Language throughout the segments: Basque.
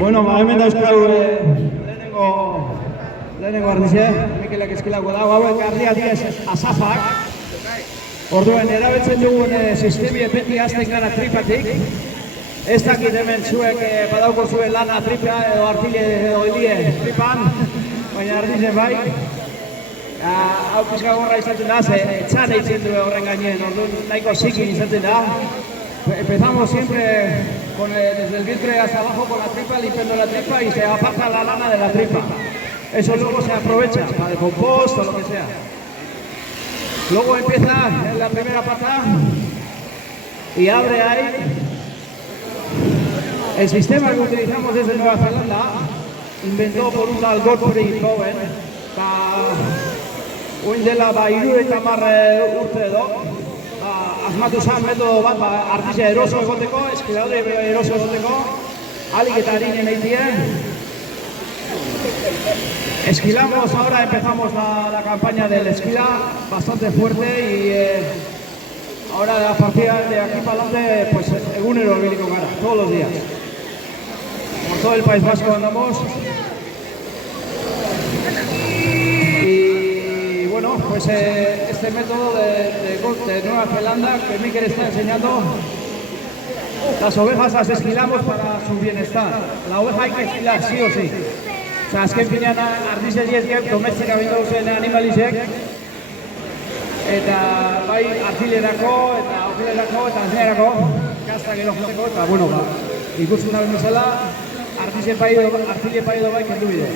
Bueno, hemen dauzkagu lehenengo ardize, Mikelek eskilako dago, hauek ardia diez azafak. Orduen, erabiltzen dugun sistemie beti azten gara tripatik. Ez dakit hemen zuek badauko zuen lana tripa edo artile edo hilie tripan, baina ardize bai. Hau pizka gorra izaten da, txan eitzen du horren gainen, orduan nahiko zikin izaten da. Empezamos siempre desde el vientre hacia abajo con la tripa, limpiando la tripa y se aparta la lana de la tripa. Eso luego se aprovecha para el compost o lo que sea. Luego empieza la primera pata y abre ahí. El sistema que utilizamos desde Nueva Zelanda inventó por un tal Godfrey Cohen, un dela hirurogeita hamar urte edo. Asmatu zen metodo bat, artize eroso egoteko, eskilaude eroso egoteko, alik eta harinen eitien. Esquilamos, ahora empezamos la campaña del esquila bastante fuerte y ahora a partir de aquí para adelante, pues egunero ibiliko gara, todos los días. Por todo el País Vasco andamos. Y bueno, pues este método de Nueva Zelanda que Mikel está enseñando, las ovejas las esquilamos para su bienestar. La oveja hay que esquilar sí o sí. Osa, azken finean ardize diezkiak domestika bindu zen animalizek, eta bai artilerako, eta ofilerako, eta aznerako, kastak gero joteko, eta bueno, ikusten da bezala, artile paido bai kendu bide.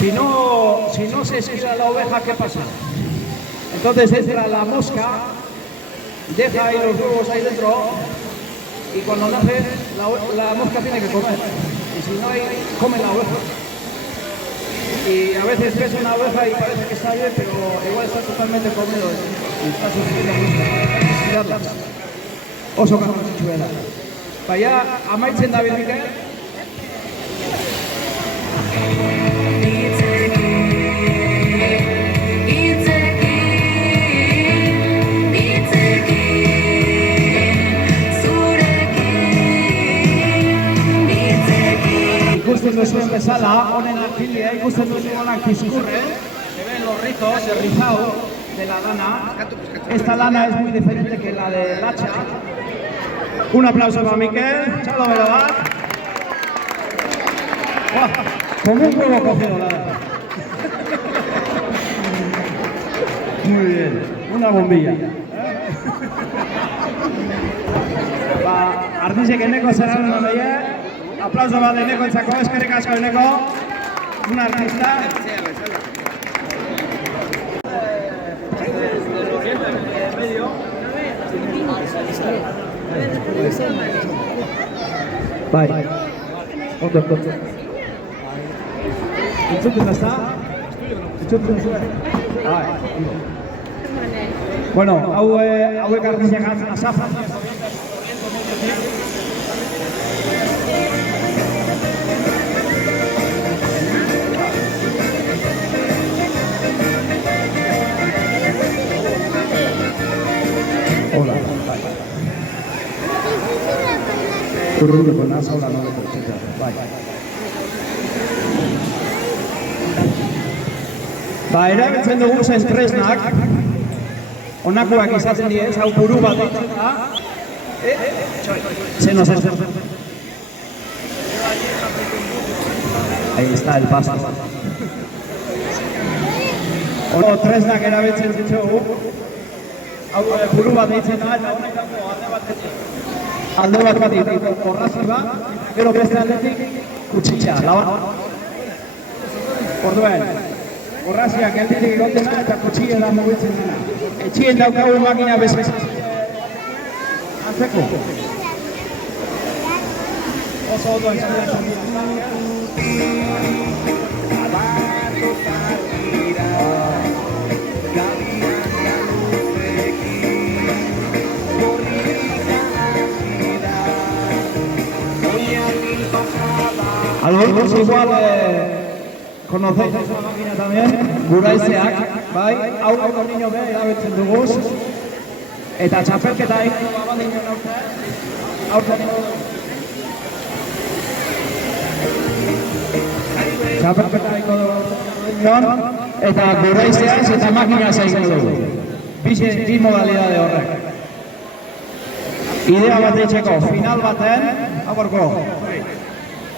Si no se esquila la oveja, ¿qué pasa? Entonces entra la mosca, deja ahí los huevos ahí dentro, y cuando nace, la mosca tiene que comer. Y si no hay, come la oveja. Y a veces ves una oveja y parece que está bien, pero igual está totalmente comido y está sufriendo mucho. Estirarla. Oso garrantzitsua da. Baina, amaitzen da Mikel. Ikusten duzuen bezala, honen artilea, ikusten duzuen honak pizkurre, se ven los rizos, el rizado de la lana. Esta lana es muy diferente que la de hacha. Un aplauso para Mikel, chalo bero bat. Como un huevo cocido, la verdad. Muy bien, una bombilla. Ardize que neko será una bella. Aplauso bat deneko entzako, eskerrik asko deneko, un artista. Bai, ondo. Entzuten da? Entzuten zuen? Bai, ondo. Bueno, hauek artiziak azafa. Hola, bai. Urrutuko naz, hola, noleko, txeta, bai. Erabiltzen dugu zen tresnak, honakoak izaten diez, hau buru bat ditzen da. Zeno zen. Ahí está el paso. Ono tresnak erabiltzen ditugu. Hau buru bat ditzen da, eta honetako alde batetik korrazi bat, gero beste aldetik kutsitxa, laban. Orduen, Horrazia geldirik gotena eta kotxilera mugitzen dena. Etxien daukagu makina bezaz. Antzeko. Oso ondo eskulatzen dira. Algunos igual conocéis esa máquina también, Guraizeak, bai, aurreko niño be erabiltzen duguz, eta txapelketa egin dugu abandinen aurten txapelketa egin dugu eta Guraizeaz eta makinaz egin dugu. Bi modalidade horrek. Idea bat eitzeko, final baten, aborko.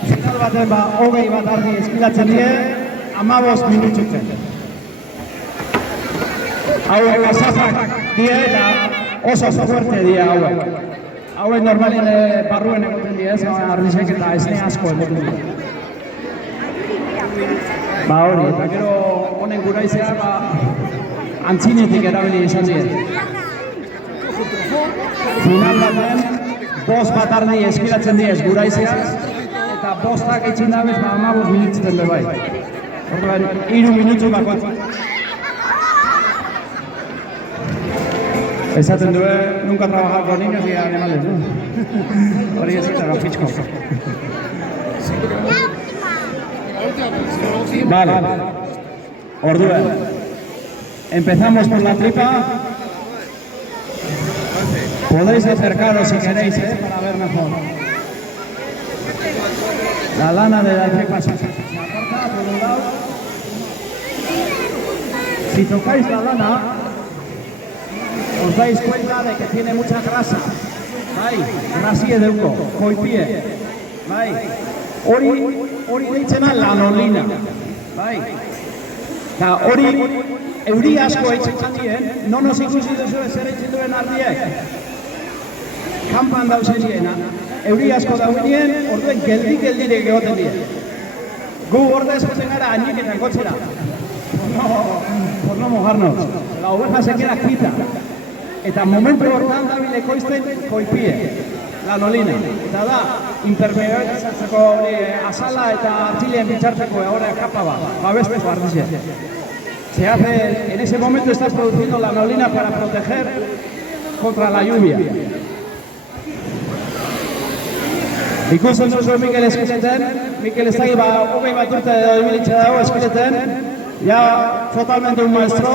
Final baten hogei bat argi eskilatzen die, 15 minutzutzen. Hauek azafak die eta oso fuerte die hauek. Hauek normalin barruen egoten die, arrizek eta esne asko egoten die. Hori, eta gero honen Guraizea antzinetik erabili izan die. Final baten, 5 bat argi eskilatzen diez Guraizeaz, eta 5 eitzin dabez, 15 minutzen be bai. Orduan, 3 minutu bakoitzak. Esaten duen, nunca trabajar con niños y animales, ¿no? Hori ez eta gafitxko. Vale. Orduan, empezamos por la tripa. Podéis acercaros si queréis, para ver mejor. La lana de la tripa se acorta por un lado. Si tocáis la lana, os dais cuenta de que tiene mucha grasa. Bai, grasie deuko, koipie. Bai, hori deitzena lanolina. Bai, eta hori euri asko eitzen dien, nonos ikusi duzu ezer eitzen duen ardiek. Kampan dauzen diena, euri asko dauenien, orduen geldik egoten dien. Gu ordez gozen gara añiketan gotzera. Por no mojarnos. La oveja se queda quita. Eta momentu hortan dabile koizten koipie, lanolina. Eta da, impermeabilizatzeko azala eta artileen bitxartzeko ahora kapa bat, babesteko ardize. Se hace, en ese momento estás produciendo lanolina para proteger contra la lluvia. Ikusten duzu Mikel eskileten, Mikel ez dagi hogei bat urte edo ibilitxe dago eskileten, ya totalmente un maestro.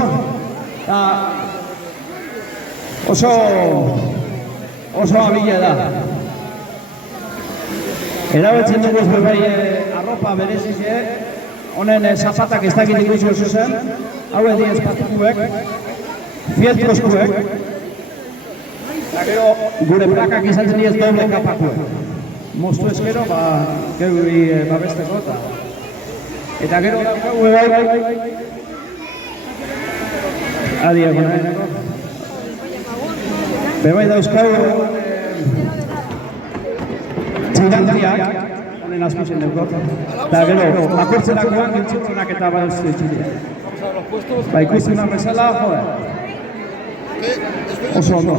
Oso abile da. Erabiltzen duguz bebai arropa berezize, honen zapatak ez dakit ikusi zuzen, hauen diez patukuek, fieltroskuek, eta gero gure plakak izaten diez doble kapakuek. Moztu ezkero, geuri babesteko eta gero daukagu bebai, adiak naheneko. Bebai dauzkagu txigantziak, honen azkusen dukot, eta gero, makurtzerakoan gintzutunak eta bauztu itxiliak. Ikusten bezala, oso ondo.